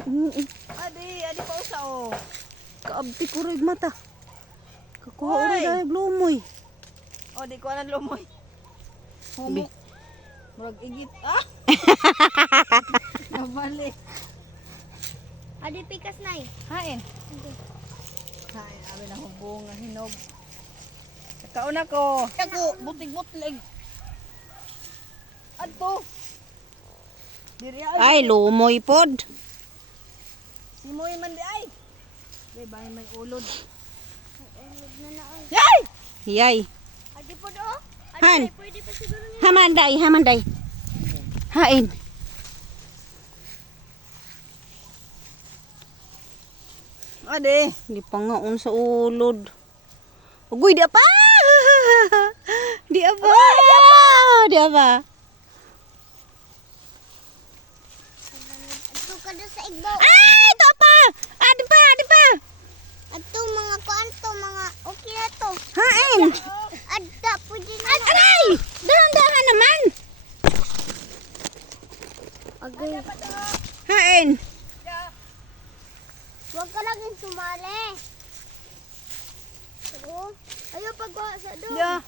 Adi pa usa o. Kaabti ko rin mata. Kakuha ko rin dahil lumoy. O, di ko na lumoy. Humok. Murag igit. Ah! Nabalik. Adi pikas na eh. Hain. Hain, amin na hubong, hinog. Kauna ko. Ako, butig-butlig. Adto. Diri Ay, lumoy pod. Simoy man di ay. Di ba may ulod? Ulod na na ay. Yay! Yay. Adi po do. Han. Adi pwede pa siguro niya. Hamanday, hamanday. Hain. Ade. Di pa nga un sa ulod. Ugoy, di apa. Di apa. Di apa. Ato ka do sa igbaw. Ay, ito pa. Di pa, di pa. Ato mga kuan to, mga okay na to. Hain. Adda pwede na. Aray! Dahan-dahan naman. Agay. Hain. Huwag ka laging sumali. Oo. Ayaw pagkuha sa do. Ya.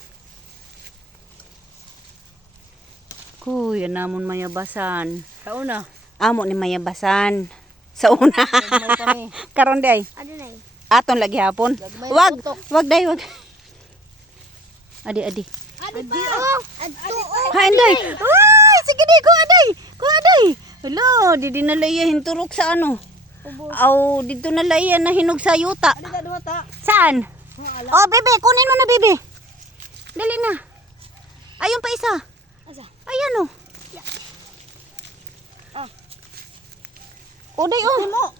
Kuy, namon mayabasan. Kauna. Amo ni mayabasan. Sa una. Gagmay kami. Karon day. Adi na eh. Aton lagi hapon. Gagmay Wag, na tutok. wag day, wag. Adi. Adi oh. Adto oh. Hain day. Uy, sige day, kuha day. Kuha day. Hello, di nalaya hinturok sa ano. Ubos. Aw, dito nalaya na hinog sa yuta. Adi ka duha ta. Saan? Oh, ala. Oh, bebe, kunin mo na, bebe. Dali na. Ayun pa isa. Asa? Ayan oh. Ah. O, day oh.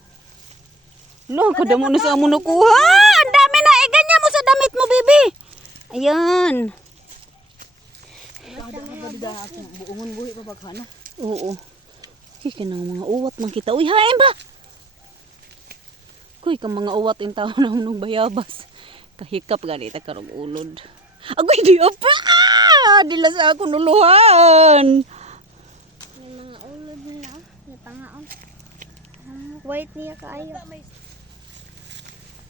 Lo, kada mo na sa amo nakuha. Ang dami na. Ganyan mo sa damit mo, bebe. Ayan. Buungon buhi pa baghana. Oo. Kaya ng mga uwat man kita. Uy, hain ba? Kuy, kang mga uwat yung tao na nung bayabas. Kahikap ganita karong ulod. Agoy, di apa! Dila sa ako nuluhan. May mga ulod na. May pangaon. White niya kaayo.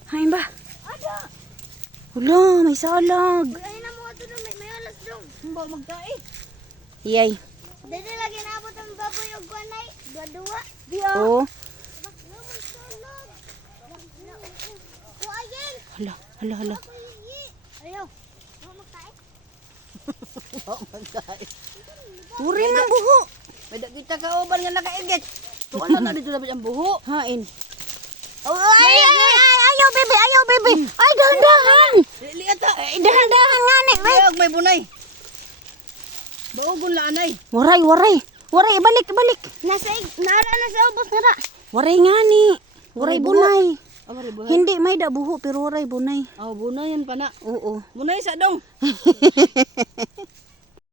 Hain ba? Wala, may salag. Ay na mo ato do may alas dong. Humba magkae. Yay. Dili lagi naabot ang baboy og guanay. Dua-dua. Oo. Naman salad. Kuayen. Hala. Ayaw. Mo magkain. Magkae. Uri man buho. May kita ka uban nga nakaigit. Tuwa na dito dapat ang buho. Hain. Oh, ayaw, bebe, ayaw, bebe. Ay, dahan-dahan. Dili ata. Dahan-dahan nga ni. Wait. Ayog may bunay. Baugon la anay. Waray. Balik. Nara na sa ubos nara. Waray nga ni. Waray bunay. Awari buhay. Hindi, may da buho, pero waray bunay. Oh, bunay yan pa na. Oo. Bunay sa dong.